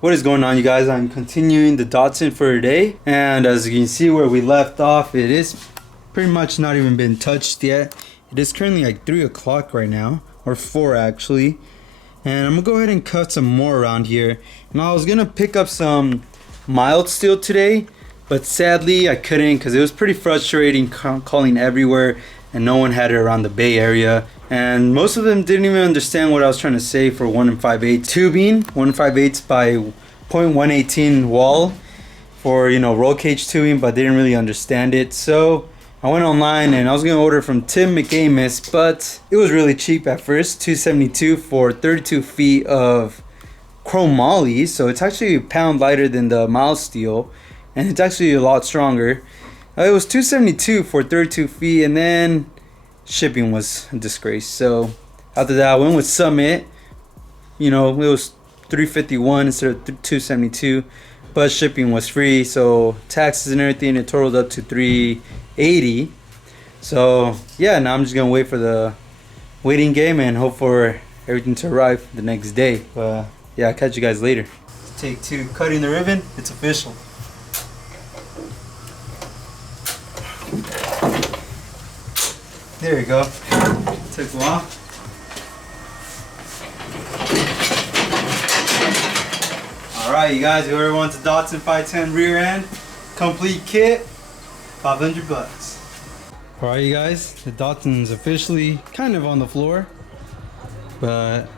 What is going on, you guys? I'm continuing the Datsun for today, and as you can see where we left off, it is pretty much not even been touched yet. It is currently like 3 o'clock right now, or 4 actually, and I'm gonna go ahead and cut some more around here. And I was gonna pick up some mild steel today, but sadly I couldn't because it was pretty frustrating calling everywhere and no one had it around the Bay Area, and most of them didn't even understand what I was trying to say for 1 5/8 tubing, 1 5/8 by 0.118 wall for, you know, roll cage tubing, but they didn't really understand it. So I went online and I was gonna order from Tim McAmis, but it was really cheap at first, $272 for 32 feet of chrome moly. So it's actually a pound lighter than the mild steel, and it's actually a lot stronger. It was $272 for 32 feet, and then shipping was a disgrace. So after that I went with Summit. You know, it was $351 instead of $272, but shipping was free, so taxes and everything, it totaled up to $380. So yeah, now I'm just gonna wait for the waiting game and hope for everything to arrive the next day. But yeah, I'll catch you guys later. Take 2, cutting the ribbon. It's official. There you go. Took a while. Alright, you guys, whoever wants a Datsun 510 rear end complete kit, $500. Alright, you guys, the Datsun's officially kind of on the floor, but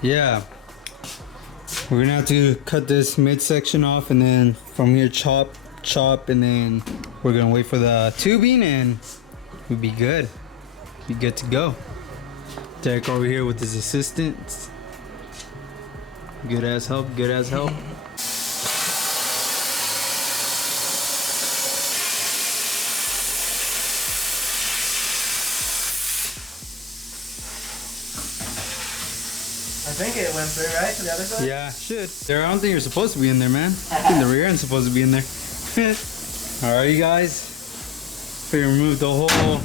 yeah, we're gonna have to cut this midsection off and then from here chop, and then we're gonna wait for the tubing and we'll be good. Be good to go. Derek over here with his assistants. Good as help, good as help. I think it went through, right? To the other side? Yeah, should. I don't think you're supposed to be in there, man. I think the rear end's supposed to be in there. Alright, you guys. We removed the whole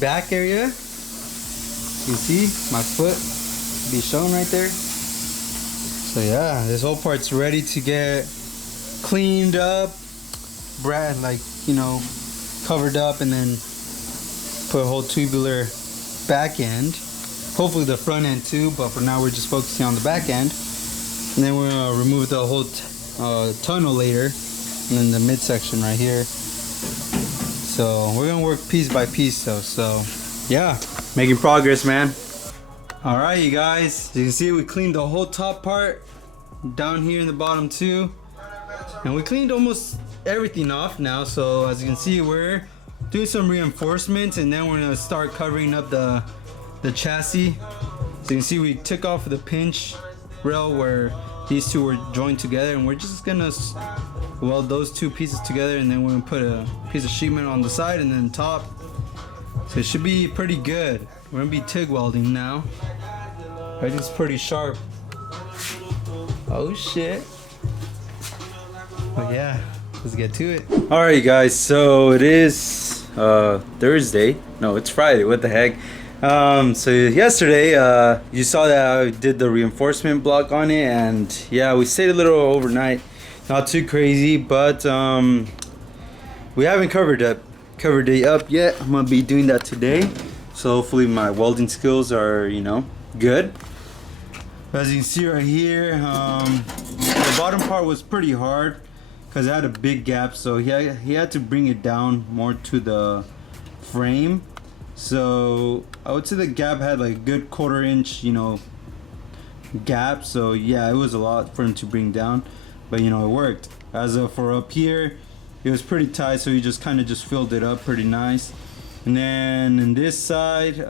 back area. You can see my foot be shown right there. So yeah, this whole part's ready to get cleaned up, like, you know, covered up, and then put a whole tubular back end. Hopefully the front end too, but for now we're just focusing on the back end. And then we're gonna remove the whole tunnel later, and then the midsection right here. So we're gonna work piece by piece though. So yeah, making progress, man. All right, you guys, as you can see, we cleaned the whole top part down here in the bottom too, and we cleaned almost everything off now. So as you can see, we're doing some reinforcements, and then we're gonna start covering up the chassis. So you can see we took off the pinch rail where these two were joined together, and we're just gonna weld those two pieces together, and then we're gonna put a piece of sheet metal on the side and then top. So it should be pretty good. We're gonna be TIG welding now. I think it's pretty sharp. Oh shit. But yeah, let's get to it. Alright, you guys, so it is Thursday. No, it's Friday. What the heck? So yesterday, you saw that I did the reinforcement block on it, and yeah, we stayed a little overnight. Not too crazy, but we haven't covered it up yet. I'm gonna be doing that today, so hopefully my welding skills are, you know, good. As you can see right here, the bottom part was pretty hard because it had a big gap, so he had to bring it down more to the frame. So I would say the gap had like a good 1/4 inch, you know, gap. So yeah, it was a lot for him to bring down, but you know, it worked. As for up here, it was pretty tight, so he just kind of just filled it up pretty nice. And then in this side, I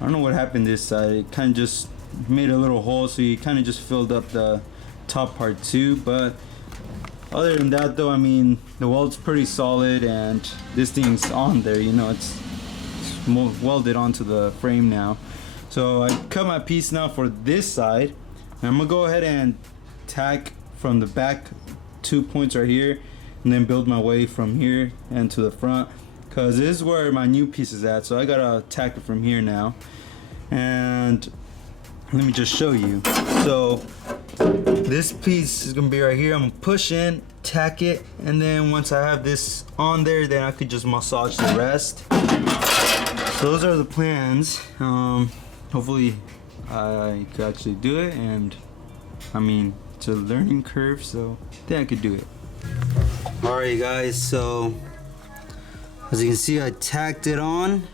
don't know what happened this side. It kind of just made a little hole, so he kind of just filled up the top part too. But other than that though, I mean, the weld's pretty solid, and this thing's on there, you know, it's welded onto the frame now. So I cut my piece now for this side, and I'm gonna go ahead and tack from the back 2 points right here, and then build my way from here and to the front, because this is where my new piece is at. So I gotta tack it from here now, and let me just show you. So this piece is gonna be right here. I'm gonna push in, tack it, and then once I have this on there, then I could just massage the rest. So those are the plans. Hopefully I could actually do it, and I mean, it's a learning curve, so I think I could do it. Alright guys, so as you can see, I tacked it on.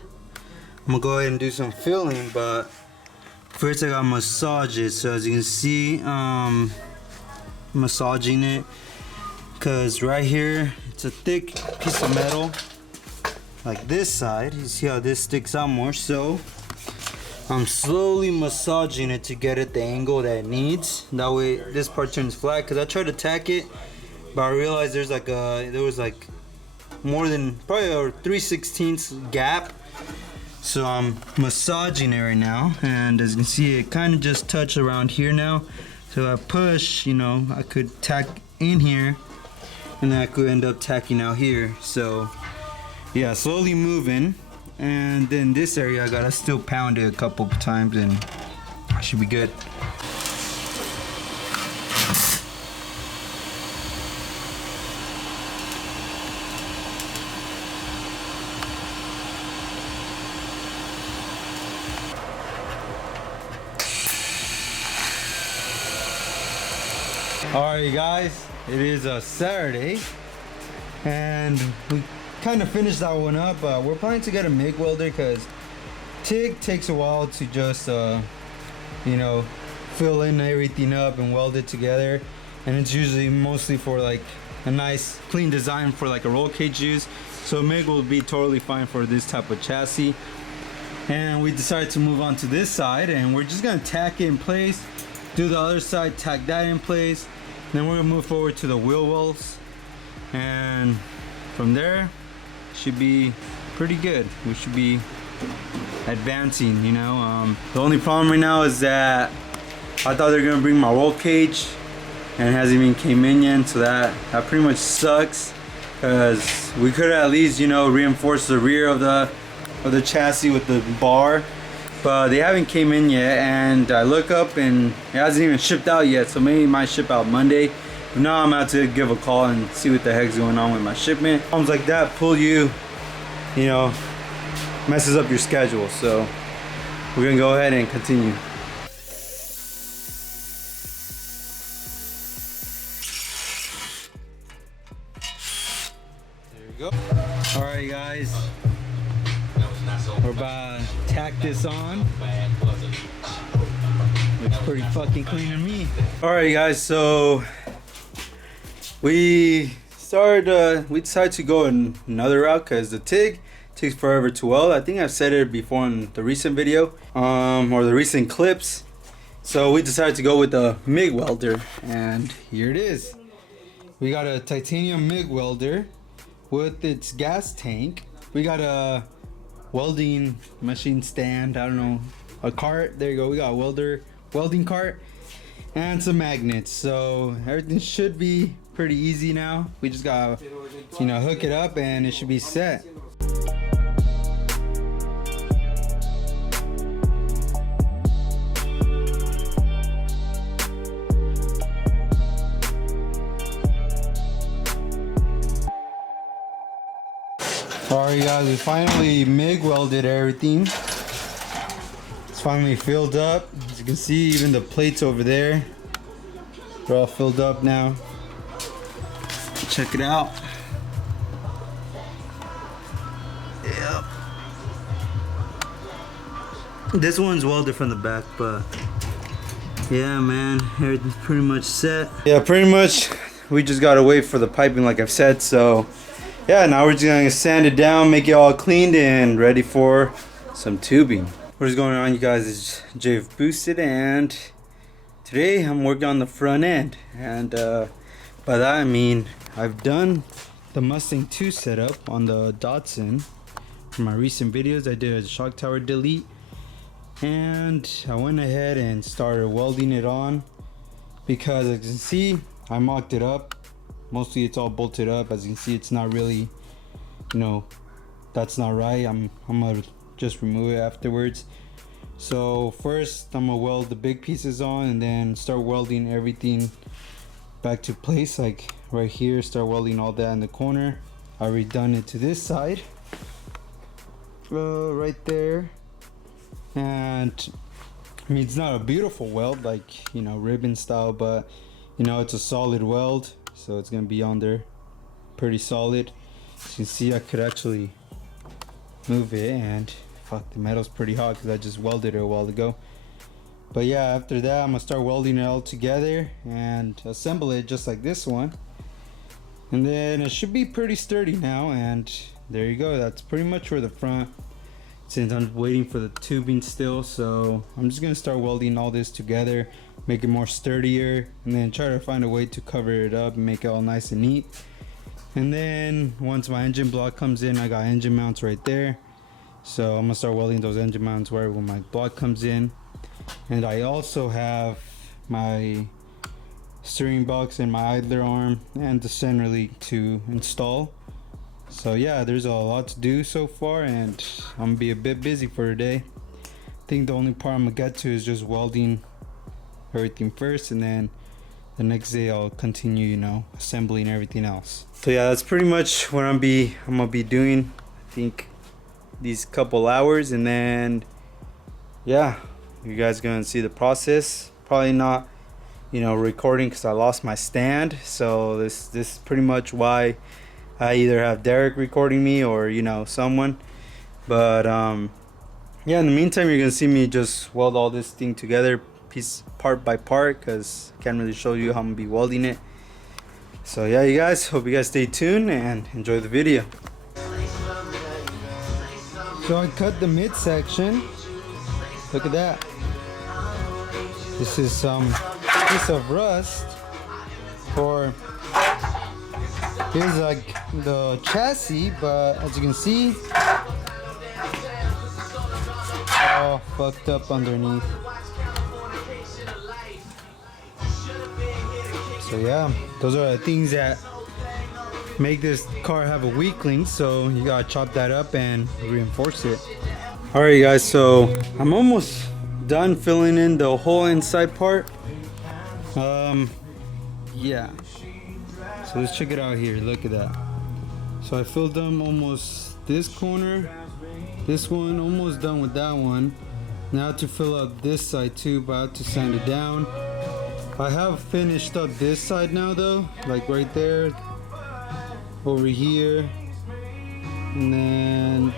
I'm gonna go ahead and do some filling, but first I gotta massage it. So as you can see, massaging it, because right here it's a thick piece of metal like this side. You see how this sticks out more, so I'm slowly massaging it to get it the angle that it needs. That way this part turns flat, because I tried to tack it, but I realized there was like more than probably a 3/16 gap. So I'm massaging it right now, and as you can see, it kind of just touched around here now. So I push, you know, I could tack in here, and then I could end up tacking out here. So yeah, slowly moving. And then this area, I gotta still pound it a couple of times, and I should be good. Alright guys, it is a Saturday, and we kind of finished that one up. We're planning to get a MIG welder, because TIG takes a while to just you know, fill in everything up and weld it together, and it's usually mostly for like a nice clean design for like a roll cage use. So MIG will be totally fine for this type of chassis. And we decided to move on to this side, and we're just gonna tack it in place, do the other side, tack that in place, then we're gonna move forward to the wheel wells, and from there should be pretty good. We should be advancing, you know. The only problem right now is that I thought they were gonna bring my roll cage, and it hasn't even came in yet, so that pretty much sucks, because we could at least, you know, reinforce the rear of the chassis with the bar, but they haven't came in yet. And I look up and it hasn't even shipped out yet, so maybe it might ship out Monday. But now I'm about to give a call and see what the heck's going on with my shipment. Problems like that pull you know, messes up your schedule. So we're gonna go ahead and continue. There we go. All right guys, we're about to tack this on. Looks pretty fucking clean to me. Alright guys, so we decided to go another route, because the TIG takes forever to weld. I think I've said it before in the recent video, or the recent clips. So we decided to go with the MIG welder, and here it is. We got a titanium MIG welder with its gas tank. We got a welding machine stand, I don't know, a cart. There you go. We got a welding cart and some magnets. So everything should be pretty easy now. We just gotta, you know, hook it up and it should be set. Alright guys, we finally MIG welded everything. It's finally filled up. As you can see, even the plates over there, they're all filled up now. Check it out. Yep. This one's welded from the back, but yeah man, everything's pretty much set. Yeah, pretty much we just gotta wait for the piping like I've said. So yeah, now we're just gonna sand it down, make it all cleaned and ready for some tubing. What is going on, you guys? It's JFBoosted, and today I'm working on the front end. And by that I mean I've done the Mustang 2 setup on the Datsun. For my recent videos, I did a shock tower delete, and I went ahead and started welding it on, because as you can see, I mocked it up. Mostly it's all bolted up. As you can see, it's not really, you know, that's not right. I'm gonna just remove it afterwards. So first I'm gonna weld the big pieces on, and then start welding everything back to place, like right here. Start welding all that in the corner. I already done it to this side, right there. And I mean, it's not a beautiful weld like, you know, ribbon style, but you know, it's a solid weld, so it's gonna be on there pretty solid. As you can see, I could actually move it, and fuck, the metal's pretty hot because I just welded it a while ago. But yeah, after that I'm gonna start welding it all together and assemble it just like this one, and then it should be pretty sturdy now. And there you go, that's pretty much for the front. Since I'm waiting for the tubing still, so I'm just gonna start welding all this together, make it more sturdier, and then try to find a way to cover it up and make it all nice and neat. And then once my engine block comes in, I got engine mounts right there, so I'm gonna start welding those engine mounts where when my block comes in. And I also have my steering box and my idler arm and the center leak to install. So yeah, there's a lot to do so far, and I'm gonna be a bit busy for today. I think the only part I'm gonna get to is just welding everything first, and then the next day I'll continue, you know, assembling everything else. So yeah, that's pretty much what I'm gonna be doing, I think, these couple hours. And then yeah, you guys gonna see the process. Probably not, you know, recording because I lost my stand, so this is pretty much why I either have Derek recording me or, you know, someone. But yeah, in the meantime, you're gonna see me just weld all this thing together, part by part, because I can't really show you how I'm gonna be welding it. So yeah, you guys, hope you guys stay tuned and enjoy the video. So I cut the midsection. Look at that. This is some piece of rust for, here's like the chassis, but as you can see, all fucked up underneath. So yeah, those are the things that make this car have a weak link, so you gotta chop that up and reinforce it. Alright guys, so I'm almost done filling in the whole inside part. Yeah, so let's check it out here. Look at that. So I filled them almost this corner, this one, almost done with that one. Now to fill up this side too, but I have to sand it down. I have finished up this side now though, like right there, over here, and then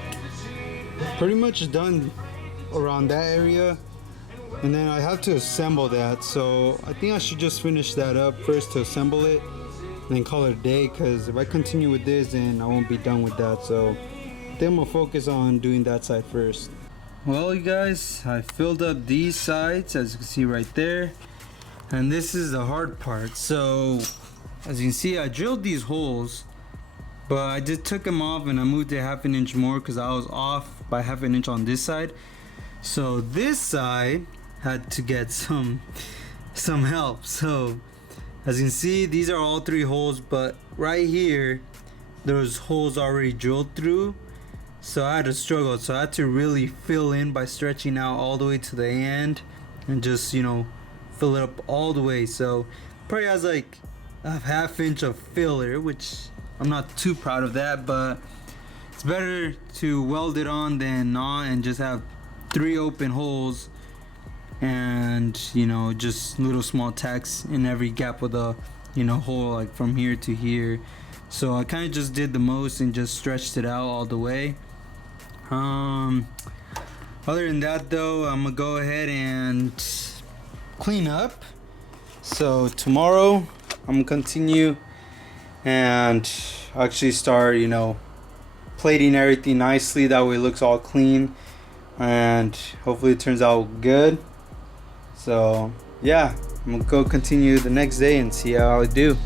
pretty much done around that area. And then I have to assemble that, so I think I should just finish that up first to assemble it and then call it a day, because if I continue with this then I won't be done with that. So I think I'm gonna focus on doing that side first. Well you guys, I filled up these sides, as you can see right there, and this is the hard part. So as you can see, I drilled these holes, but I just took them off and I moved it half an inch more because I was off by half an inch on this side. So this side had to get some help. So as you can see, these are all 3 holes, but right here there's holes already drilled through, so I had to struggle. So I had to really fill in by stretching out all the way to the end and just, you know, fill it up all the way. So probably has like a half inch of filler, which I'm not too proud of that, but it's better to weld it on than not and just have 3 open holes and, you know, just little small tacks in every gap of the, you know, hole, like from here to here. So I kind of just did the most and just stretched it out all the way. Other than that though, I'm gonna go ahead and clean up. So tomorrow I'm gonna continue and actually start, you know, plating everything nicely, that way it looks all clean and hopefully it turns out good. So yeah, I'm gonna go continue the next day and see how I do.